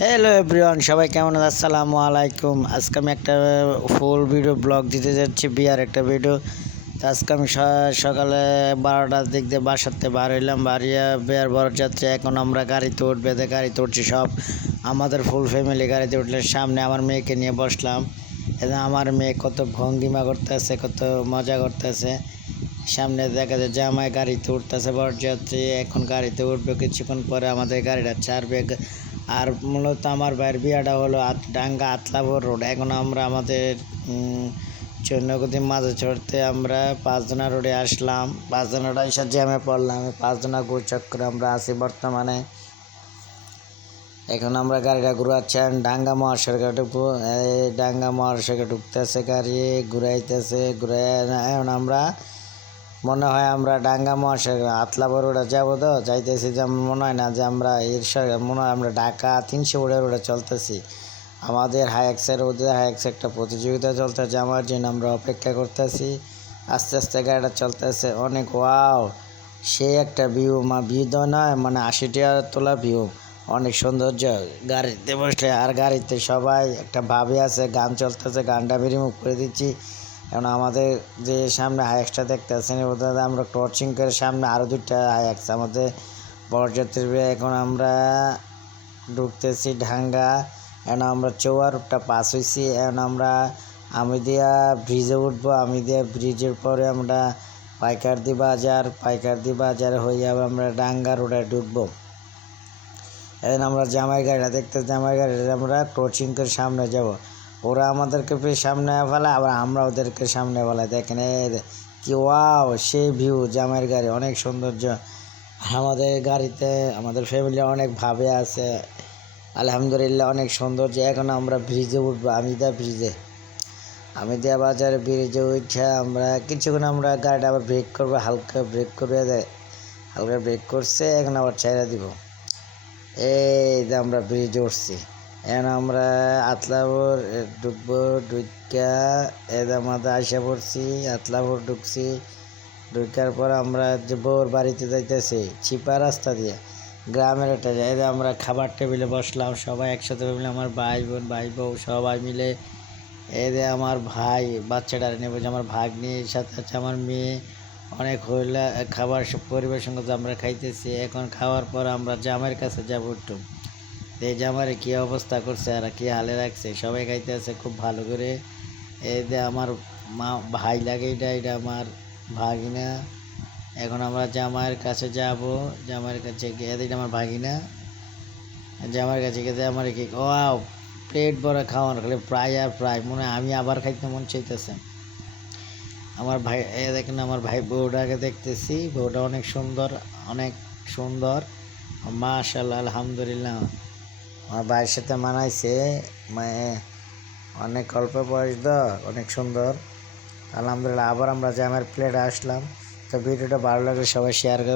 Hello everyone, সবাই কেমন আছেন? আসসালামু আলাইকুম। আজকে আমি একটা ফুল ভিডিও ব্লগ দিতে যাচ্ছি, বিয়ার একটা ভিডিও। তো আজকে আমি সকালে 12টার দিক দিয়ে বাসাতে বার হইলাম, বাড়িয়া বিয়ার বরযাত্রী। এখন আমরা গাড়িতে উঠবে, গাড়িতে উঠছি সব আমাদের ফুল ফ্যামিলি গাড়িতে উঠলে। সামনে আমার মেয়েকে নিয়ে বসলাম। এবং আমার মেয়ে কত ভঙ্গিমা করতেছে, কত মজা করতেছে। সামনে দেখা যায় জামাই গাড়িতে উঠতেছে বরযাত্রী। এখন গাড়িতে উঠবে, কিছুক্ষণ পরে আমাদের গাড়িটা ছাড়বে। আর মূলত আমার ভাইয়ের বিয়াটা হলো ডাঙ্গা আতলাপুর রোড। এখন আমরা আমাদের চৈন্যগতির মাঝে চড়তে আমরা 5 জনা রোডে আসলাম। 5 জনা রোডে এসে জ্যামে পড়লাম। 5 জনা গোচক্করে আমরা আছি বর্তমানে। এখন আমরা গাড়িটা ঘুরাচ্ছি, ডাঙ্গা মহাসড়কে ঢুকবো। ডাঙ্গা মহাসড়কে ঢুকতেছে গাড়ি, ঘুরাইতেছে। এখন আমরা মনে হয় আমরা ডাঙ্গা মহাসড়ক আতলাপুর রোডে যাবো। তো যাইতেছি যে মনে হয় না যে আমরা মনে হয় আমরা ঢাকা 300 রোডে চলতেছি। আমাদের হাইএক্সের ওদের হাইএক্সে একটা প্রতিযোগিতা চলতেছে, আমার জন্য আমরা অপেক্ষা করতেছি। আস্তে আস্তে গাড়িটা চলতেছে, অনেক ওয়াও, সে একটা ভিউ। ভিউ তো নয়, মানে 80 টাকা তোলা ভিউ, অনেক সৌন্দর্য গাড়িতে বসলে। আর গাড়িতে সবাই একটা ভাবে আছে, গান চলতেছে, গানটা রিমুভ করে দিচ্ছি। এখন আমাদের যে সামনে হাইএক্সটা দেখতে আছেন, ওদের আমরা ক্রসিং করে সামনে আরও 2টা হাইএক্স আমাদের বরযাত্রীর। এখন আমরা ঢুকতেছি ঢাঙ্গা। এখন আমরা চৌয়ারটা পাস হয়েছি। এখন আমরা আমিদিয়া ব্রিজে উঠবো। আমিদিয়া ব্রিজের পরে আমরা পাইকারদি বাজার হয়ে আমরা ডাঙ্গা রোডে ঢুকবো। এখন আমরা জামাই গাড়িটা জামাই গাড়িটা আমরা ক্রসিং করে সামনে যাব। ওরা আমাদেরকে সামনে ফেলে, আবার আমরা ওদেরকে সামনে ফেলাই। দেখেন কি ওয়াও, সেই ভিউ। জামাইয়ের গাড়ি অনেক সৌন্দর্য। আমাদের গাড়িতে আমাদের ফ্যামিলি অনেক ভাবে আছে, আলহামদুলিল্লাহ অনেক সৌন্দর্য। এখন আমরা ব্রিজে উঠবো, আমিদিয়া বাজারে ব্রিজে উঠে আমরা কিছুক্ষণ আমরা গাড়িটা আবার ব্রেক করবো, হালকা ব্রেক করবে, হালকা ব্রেক করছে। এখন আবার ছেড়ে দিব। এই যে আমরা ব্রিজে উঠছি। এখন আমরা আতলাপুর ঢুকবো। ঢুকা আমাদের আইসা পড়ছি, আতলাপুর ঢুকছি। ঢুকার পর আমরা যে বউর বাড়িতে যাইতেছি চিপা রাস্তা দিয়ে, গ্রামের একটা যাই। আমরা খাবার টেবিলে বসলাম সবাই একসাথে মিলে, আমার ভাই বোন ভাই বউ সবাই মিলে। আমার ভাই বাচ্চাটা নেবো, যে আমার ভাগ্নির সাথে আছে আমার মেয়ে। অনেক হইলে খাবার সব পরিবেশন করতে আমরা খাইতেছি। এখন খাওয়ার পর আমরা জামাইয়ের কাছে যাবো একটু। এই জামাইয়ের কী অবস্থা করছে আর কী হালে রাখছে, সবাই খাইতে আছে খুব ভালো করে। আমার ভাই লাগে, এটা আমার ভাগিনা। এখন আমরা জামাইয়ের কাছে যাব। জামাইয়ের কাছে গিয়ে এটা আমার ভাগিনা। জামাইয়ের কাছে গিয়ে আমার কি প্লেট ভরা খাওয়ানো, খালি প্রায় আর প্রায় মনে হয় আমি আবার খাইতে মন চাইতেছে। আমার ভাই দেখেন, আমার ভাই বউটাকে দেখতেছি, বউটা অনেক সুন্দর মাশাআল্লাহ, আলহামদুলিল্লাহ। আমার ভাইয়ের সাথে মানাইছে, অনেক অল্প বয়স, অনেক সুন্দর, আলহামদুলিল্লাহ। আবার আমরা জামাইয়ের প্লেটে আসলাম। তো ভিডিওটা ভালো লাগলে সবাই শেয়ার করবেন।